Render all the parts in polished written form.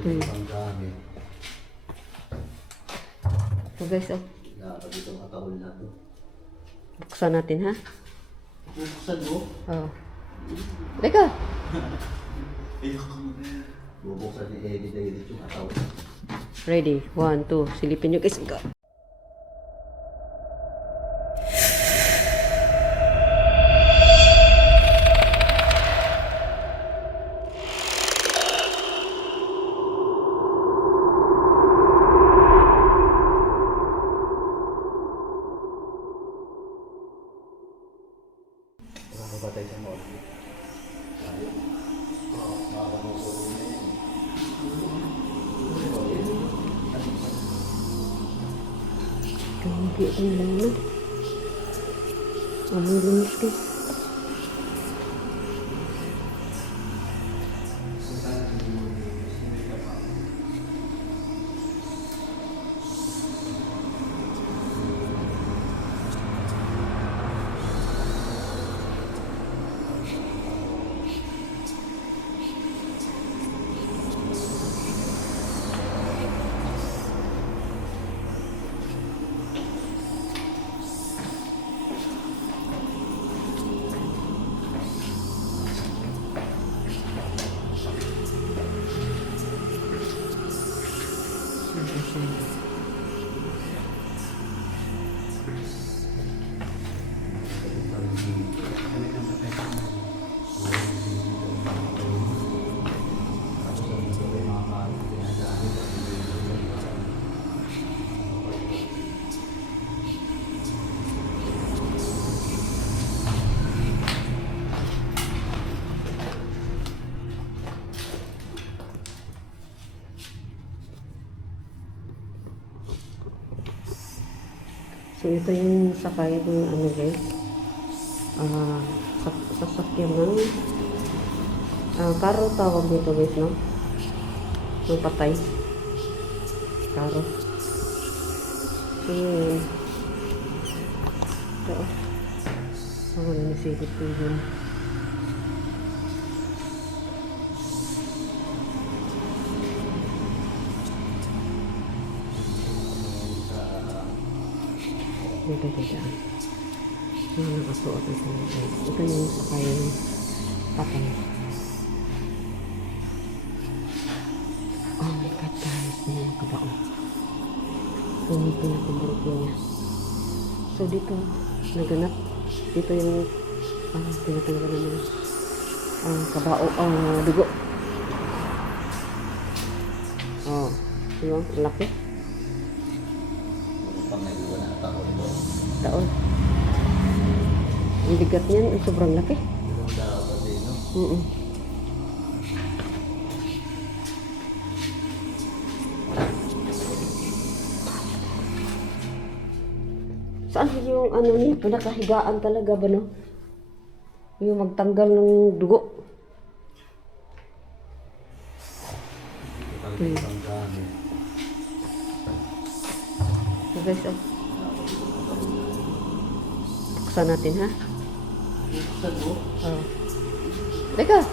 Ang gamit. So guys, oh. Nakapag itong katahol na to. Buksan natin, ha? Buksan mo? Oh. Teka! Bubuksan ni Eddie David yung katahol. Ready? 1, 2. Silipin nyo guys. Go! Batay sa mo. Hindi ko lang na. Amoy lumis guys. So ito yung sakay ng ano guys, sasakyan ng karo tawag dito guys, no? Yung patay karo. So yun, ito ako na nasilip ko yun. Dito dyan. Yung nakasuot na sila guys. Ito yung sakay ng patay. Oh my god guys. Yan yung kabaon. Ito yung pinakaburuko niya. So dito, naganap. Dito yung tinatanggalan ng kabao, dugo. Oh, yun, laki. Taon. Ang bigat niyan ay sobrang laki. Saan yung ano niya? Pinakahigaan talaga ba, no? Yung magtanggal ng dugo. Ang gamit. So guys, oh. Buksan natin, ha? Buksan mo? Oh. Teka!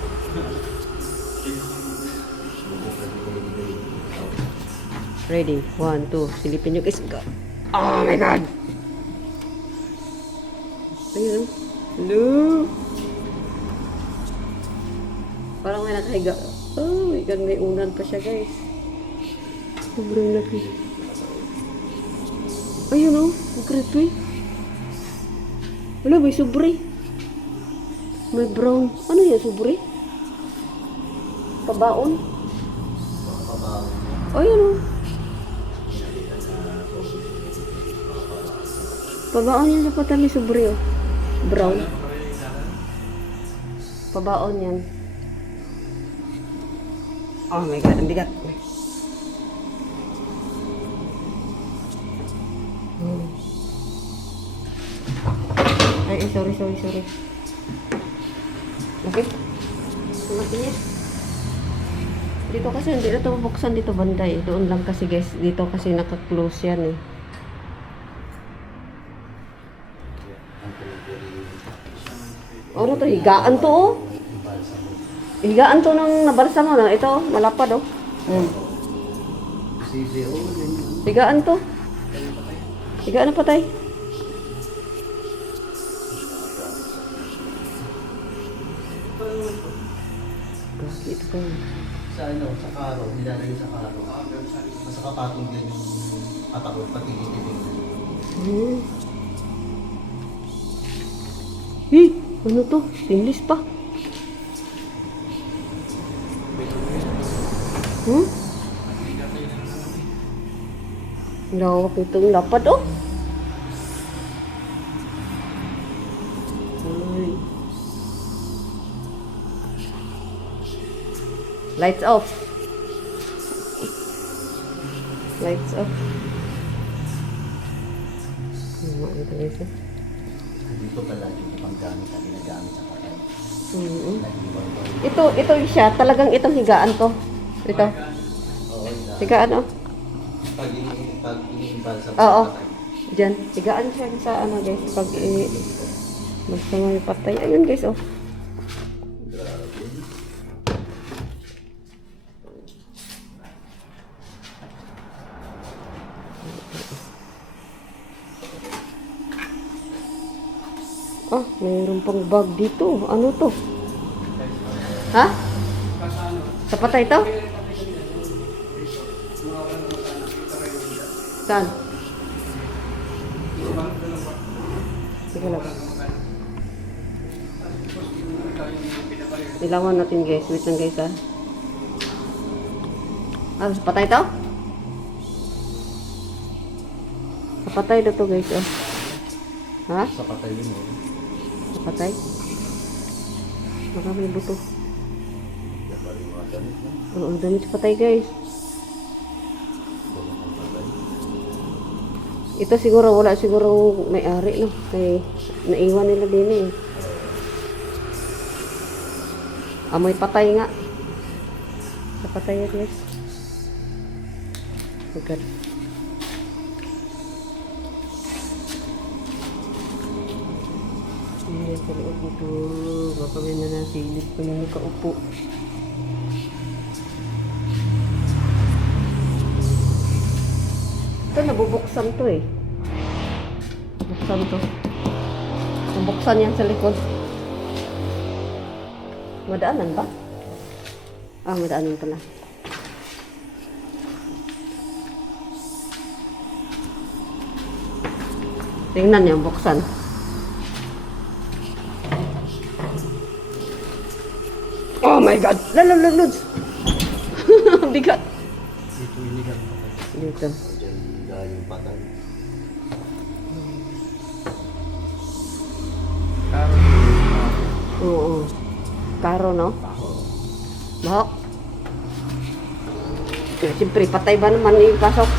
Ready? 1, 2. Silipin nyo guys. Go! Oh my god! Ayun. Hello! Parang may nakahiga. Oh my god, may unan pa siya guys. Sobrang laki. Ayun oh, ang creepy. Wala, may sobre. May brown. Ano yan, sobre? Pabaon? Oh, yan o. Pabaon yan sa pata, may sobre o. Brown. Pabaon yan. Oh my god, ang bigat. Ay, sorry. Okay? Laki niya. Dito kasi hindi na ito mabuksan dito banday. Doon lang kasi guys. Dito kasi naka-close yan eh. Ano to? Higaan to oh. Higaan to ng nabalsa mo na. Ito, malapad oh. Hmm. CCO, ganyan. Higaan to. Higaan na patay. Gagi ito kayo. Sa ano, sa karo, nilalagay sa karo. Nasa kapatong din yung katakot pati iibig. Hmm. Eh, ano to? Stainless pa. Hmm? Lawak itong lapad, oh. Ay. Lights off. Lights off. Ano ito guys? Dito pala yung panggamit na ginagamit sa patay. Mm-hmm. Ito siya. Talagang itong higaan to. Ito. Oo, Higaan, oh. pag iniimbal sa Oo. patay. Diyan. Higaan siya sa ano guys. Pag basta may patay. Ayun guys, oh. Grabe. Ah, mayroon pang bag dito. Ano to? Ha? Sa patay to? Saan? Sige lang. Ilawan natin guys. Wait lang guys ha. Ah, sa patay to? Sa patay na to guys oh. Ha? Sa patay yun eh. Sa patay? Baka may buto. Dapat yung mga damit na. Oo, damit sa patay guys. Damit ng patay. Ito siguro, wala siguro may-ari no. Kaya naiwan nila din eh. Amoy patay nga. Sa patay yan guys. Oh God. Ayan sa loob nito. Baka may nanasilip pa yung nakaupo. Ito, nabubuksan to eh. Nabuksan to. Nabuksan yan sa likod. Madaanan ba? Ah, madaanan pala. Tingnan niya, buksan. Oh my God! Lods! Bigat! Dito inigang patay. Dito. Diyan yung patay. Oo. Karo, no? Bahok. Eh, siyempre, patay ba naman ipasok?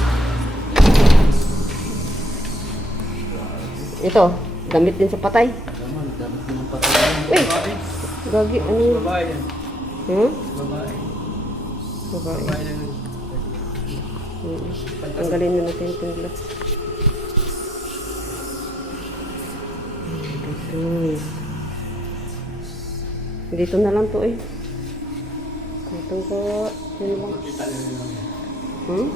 Ito, damit din sa patay. Naman, damit din ng patay. Uy! Gagi, ano yun? Babae yan. Hmm? Babae. Babae. Babae lang. Tanggalin na natin itong gloves. Dito. Dito na lang to eh. Dito ko. Yan lang. Kita nila lang. Hmm?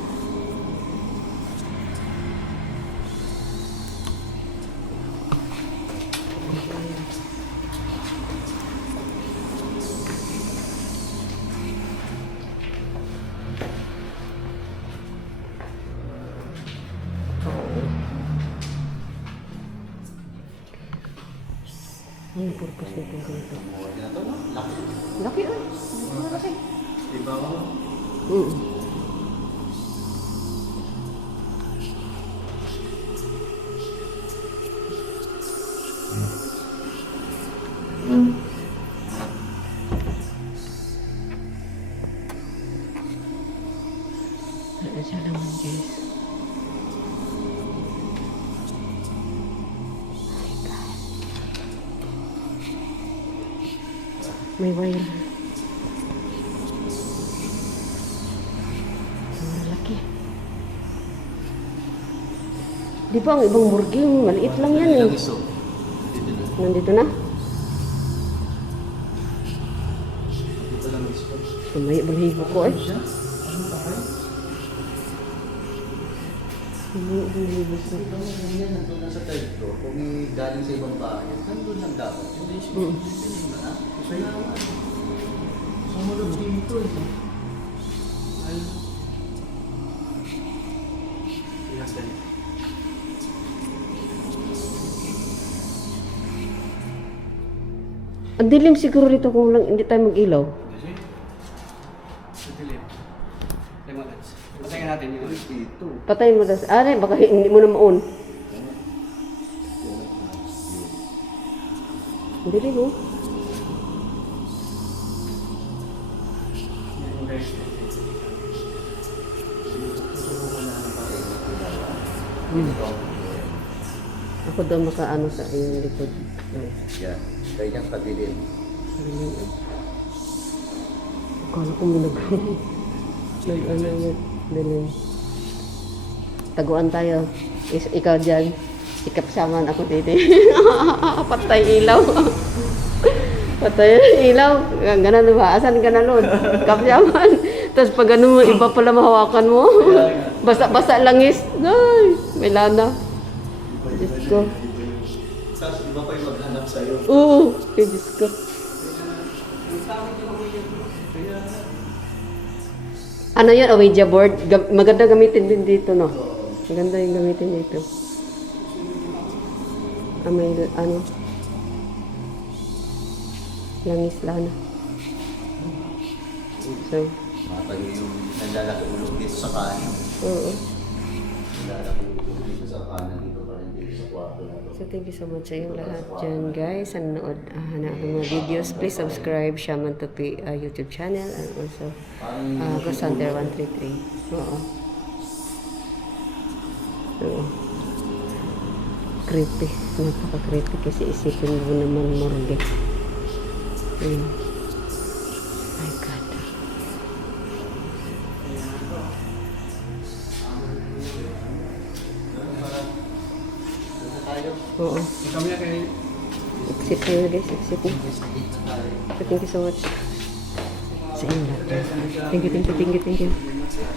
Ano yung purpose nito ganito? Yan to, no? Laki. Laki ay! Laki. Diba? Wala siya naman guys. May wire. Ang laki. Di ba ang ibang murging, maliit lang yan eh. Ilang iso. Dito na. Nandito na. Dito lang iso. Tumay balahibo ko eh. Siya? Ano Nilibos na. Kung yan, nandun na sa third floor, kung galing sa ibang bahay, nandun lang dapat. Hindi siya. So, sumunod dito eh. Ang dilim siguro dito kung lang hindi tayo mag-ilaw. Patayin natin yun. Dito. Patayin mo das. Ah, baka hindi mo na maon. Ang dilim oh. Ako daw makaano sa iyong likod. Yan. Ganyang kadilim. Akala ko minagawa. Nag-ano, dilim. Taguan tayo. Ikaw dyan. Sikap saman ako dito. Patay ilaw. Patay ilaw. Ganun ba? Asan ka na nun? Kapsaman. Tapos pag ano mo, iba pala mahawakan mo. Basa-basa langis. Ay, may lana. Diyos ko. Tapos, di ba pa yung maghanap sa'yo? Oo, Diyos ko. Ano yun? Ouija board? Maganda gamitin din dito, no? Maganda yung gamitin dito. May, ano? Langis lana. So, Matayo yung nalalaki ulog dito sa kanan. oo. Nalalaki ulog dito sa kanan dito pa rin dito sa kwarto na to. So, thank you so much sa yung lahat dyan, guys. Sa nanood na aking mga videos. Please subscribe Shaman Tupi YouTube channel and also Ghost Hunter 133. Oo. Oo. Creepy. Napaka-creepy kasi isipin mo naman morgue. Ayun. My God. Oo. Kami na kayo. Exit tayo guys. Exit na. So, thank you so much. Sa inyo lahat. Thank you.